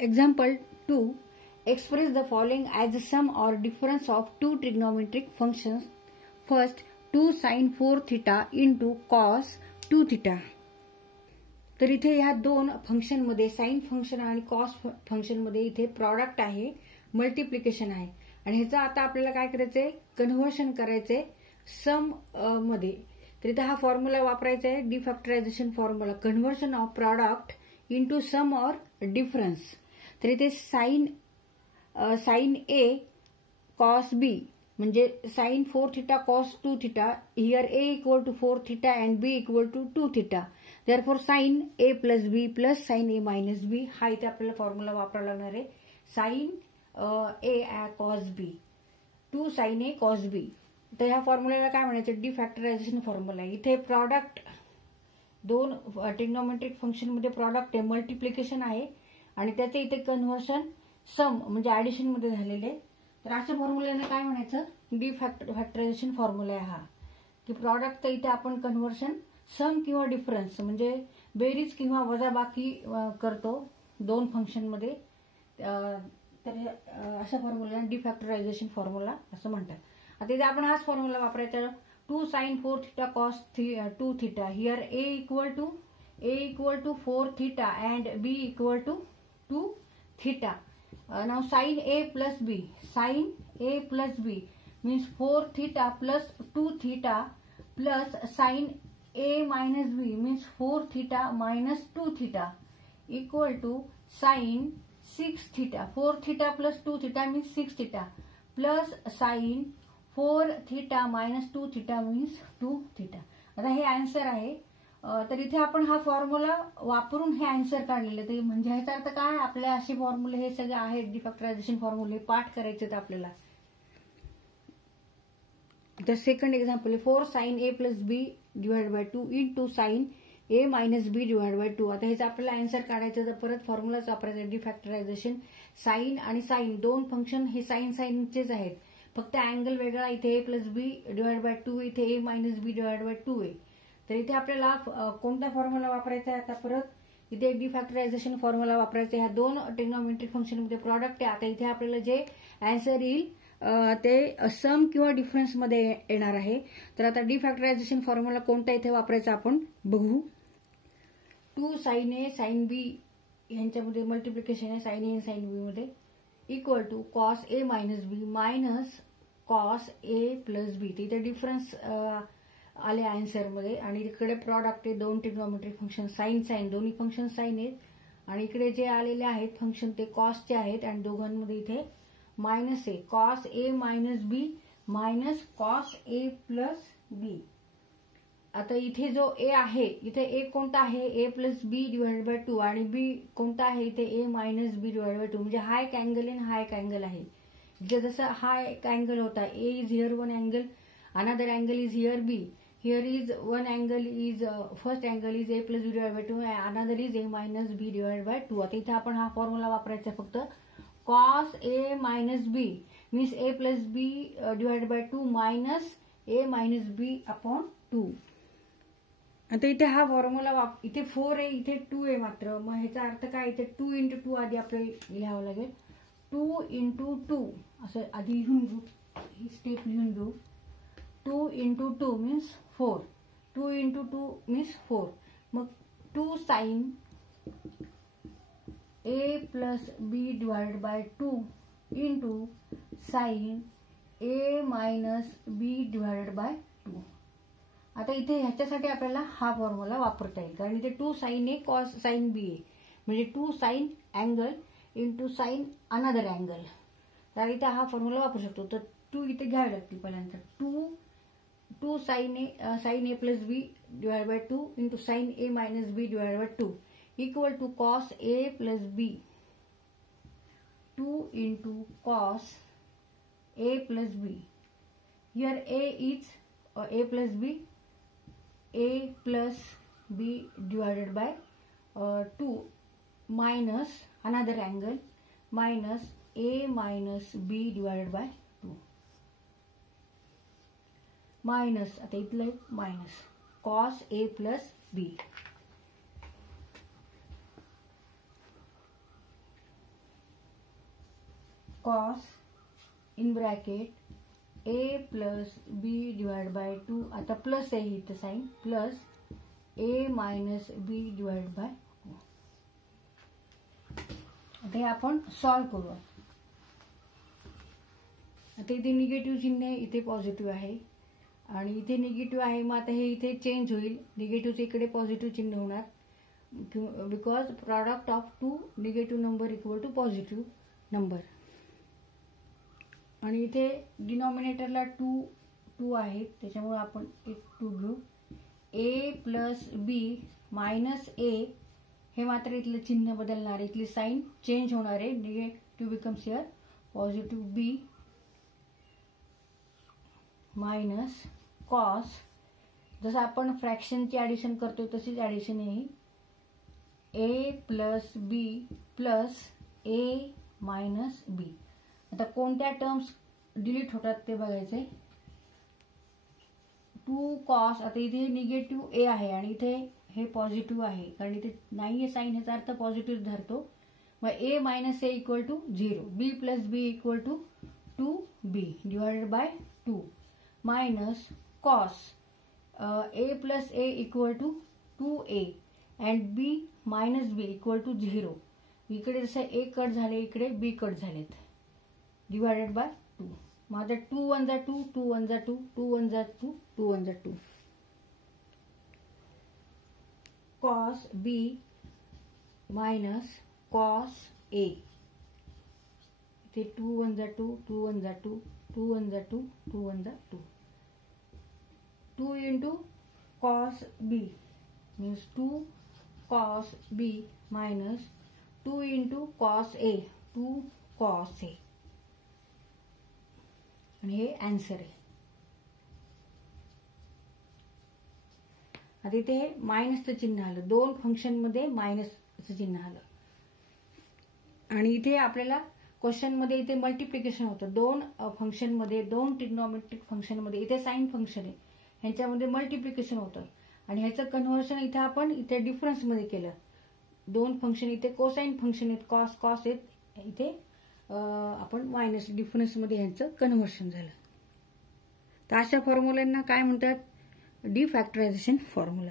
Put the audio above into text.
Example 2. Express the following as the sum or difference of two trigonometric functions. First, 2 sin 4 theta into cos 2 theta. तर इथे ह्या दोन function मध्ये sine function आणि cos function मध्ये इथे प्रॉडक्ट आहे, मल्टिप्लिकेशन आहे आणि ह्याचा आता आपल्याला काय करायचंय, कन्व्हर्शन करायचंय सम मध्ये. तर इथे हा फॉर्म्युला वापरायचा आहे, defactorization formula, conversion of product into sum और डिफरन्स. तर इथे साइन ए कॉस बी म्हणजे sine 4 theta cos 2 theta. Here A equal to 4 theta and B equal to 2 theta. Therefore sine A plus B plus sine A minus B हा इथे आपल्याला formula वापरावा लागणार आहे. Sine A cos B 2 sine A cos B. तर ह्या फॉर्म्युल्याला काय म्हणायचं, डिफॅक्टरायझेशन फॉर्म्युला आहे. इथे प्रॉडक्ट दोन ट्रिग्नोमेट्रिक फंक्शन मध्ये प्रॉडक्ट आहे, मल्टिप्लिकेशन आहे आणि त्याचे इथे कन्व्हर्शन सम म्हणजे ऍडिशन मध्ये झालेले. तर अशा फॉर्म्युल्याने काय म्हणायचं, डिफॅक्टरायझेशन फॉर्म्युला आहे हा, की प्रॉडक्टचं इथे आपण कन्व्हर्शन सम किंवा डिफरन्स म्हणजे बेरीज किंवा वजाबाकी करतो दोन फंक्शन मध्ये. तर अशा फॉर्म्युला डिफॅक्टरायझेशन फॉर्म्युला असं म्हणतात. आता इथे आपण हाच फॉर्म्युला वापरायचा, 2 sin 4 theta cos 2 theta. Here a equal to 4 theta and b equal to 2 theta. Now sin a plus b means 4 theta plus 2 theta plus sin a minus b means 4 theta minus 2 theta equal to sin 6 theta. 4 theta plus 2 theta means 6 theta plus sin 4 theta minus 2 theta means 2 theta. आता हे answer आहे. तर इथे आपण हा formula वापरून हे answer काढलेले. तर म्हणजे ह्याचा अर्थ काय, आपल्या असे फॉर्म्युले हे सगळे आहेत डिफॅक्टरायझेशन फॉर्म्युले पाठ करायचे आपल्याला. तर सेकंड एक्झाम्पल आहे 4 sin a plus b divided by 2 into sin a minus b divided by 2. आता ह्याचा आपल्याला आन्सर काढायचं तर परत फॉर्म्युलाच वापरायचा, डिफॅक्टरायझेशन. साइन आणि साइन दोन फंक्शन हे साइनचेच आहेत, फक्त अँगल वेगळा. इथे a plus B divide by 2, इथे a minus B divide by 2 आहे. तर इथे आपल्याला कोणता फॉर्म्युला वापरायचा आहे, आता परत इथे डिफॅक्टरायझेशन फॉर्म्युला वापरायचा आहे. ह्या दोन ट्रिग्नोमेट्रिक फंक्शन मध्ये प्रॉडक्ट आहे. आता इथे आपल्याला जे आन्सर येईल ते सम किंवा डिफरन्स मध्ये येणार आहे. तर आता डिफॅक्टरायझेशन फॉर्म्युला कोणता इथे वापरायचा आपण बघू. 2 sin a sin b यांच्यामध्ये मल्टिप्लिकेशन आहे, साइन ए साइन बी मध्ये, equal to cos A minus B minus cos A plus B. इथे डिफरन्स आले आन्सर मध्ये आणि इकडे प्रॉडक्ट आहे, दोन ट्रिग्नोमेट्रिक फंक्शन साइन दोन्ही फंक्शन साइन आहेत आणि इकडे जे आलेले आहेत फंक्शन ते कॉसचे आहेत आणि दोघांमध्ये इथे मायनस आहे. Cos A minus B minus cos A plus बी. आता इथे जो ए आहे, इथे ए कोणता आहे, a plus B divide by 2 आणि बी कोणता आहे, इथे ए मायनस बी डिवाइड बाय 2. म्हणजे हा एक अँगल आहे, हा एक अँगल आहे. जसं हा एक अँगल होता, A is here one angle, another angle is here B. Here is one angle is first angle is a plus b divided by 2 and another is a minus b divided by 2. आता इथे आपण हा formula वापरायचा फक्त. cos a minus b means a plus b divided by 2 minus a minus b upon 2. आता इथे हा formula इथे 4 आहे, इथे 2 आहे मात्र. मग ह्याचा अर्थ काय, इथे 2 into 2 आधी आपल्याला लिहावं लागेल. 2 into 2 असं आधी लिहून घेऊ, ही स्टेप लिहून घेऊ. 2 into 2 means 4. 2 into 2 means 4. मग 2 sin a plus b divided by 2 into sin a minus b divided by 2. आता इथे ह्याच्यासाठी आपल्याला हा फॉर्म्युला वापरता येईल, कारण इथे 2 sin a cos sin b आहे, म्हणजे 2 sin angle into sine another angle. तर इथे हा फॉर्म्युला वापरू शकतो. तर 2 इथे घ्यावे लागतील पहिल्यांदा. 2 sin a plus b divided by 2 into sin a minus b divided by 2 equal to cos a plus b. 2 into cos a plus b. Here a is a plus b. A plus b divided by 2 minus another angle minus a minus b divided by 2. Minus, आता इथलं minus cos A plus b. Cos in bracket a plus B divide by 2, आता plus आहे इथं sign, plus a minus B divide by 2. आता हे आपण solve करू. आता इथे निगेटिव्ह चिन्ह आहे, इथे पॉझिटिव्ह आहे आणि इथे निगेटिव्ह आहे. मग आता हे इथे चेंज होईल, निगेटिव्हच्या इकडे पॉझिटिव्ह चिन्ह होणार, because product of two negative number equal to positive number. आणि इथे डिनॉमिनेटरला 2 आहेत, त्याच्यामुळे आपण एक 2 घेऊ. ए प्लस बी मायनस ए, हे मात्र इथलं चिन्ह बदलणार, इथली साईन चेंज होणार आहे, negative becomes here positive b minus cos, जसं आपण फ्रॅक्शनची ॲडिशन करतो तशीच ॲडिशन आहे, a plus B plus a minus b. आता कोणत्या टर्म्स डिलीट होतात ते बघायचे. 2 कॉस, आता इथे निगेटिव्ह ए आहे आणि इथे हे पॉझिटिव्ह आहे, कारण इथे नाही आहे साईन, ह्याचा अर्थ पॉझिटिव्ह धरतो. मग A minus A equal to 0, B plus B equal to 2b divided by 2 minus cos A plus A equal to 2a and B minus B equal to 0. इकडे जसं ए कट झाले, इकडे B cut झालेत, divided by 2. मग आता 2 1 जा 2, 2 1 जा 2, 2 1 जा 2, 2 1 जा 2. कॉस बी मायनस कॉस ए, इथे 2 1 जा 2, 2 1 जा 2, 2 1 जा 2, 2 1 जा 2. 2 into cos b means 2 cos b minus 2 into cos a, 2 cos a. आणि हे आन्सर आहे. आता इथे मायनसचं चिन्ह आलं, 2 फंक्शनमध्ये मायनसचं चिन्ह आलं. आणि इथे आपल्याला क्वेश्चनमध्ये इथे मल्टिप्लिकेशन होतं, 2 फंक्शनमध्ये, 2 ट्रिग्नोमेट्रिक फंक्शनमध्ये, इथे साइन फंक्शन आहे, ह्यांच्यामध्ये मल्टिप्लिकेशन होतं आणि ह्याचं कन्व्हर्शन इथे आपण इथे डिफरन्समध्ये केलं. 2 फंक्शन इथे कोसाइन फंक्शन आहेत, कॉस कॉस आहेत, इथे आपण मायनस डिफरन्समध्ये ह्यांचं कन्व्हर्शन झालं. तर अशा फॉर्म्युलांना काय म्हणतात? डिफॅक्टरायझेशन फॉर्म्युला.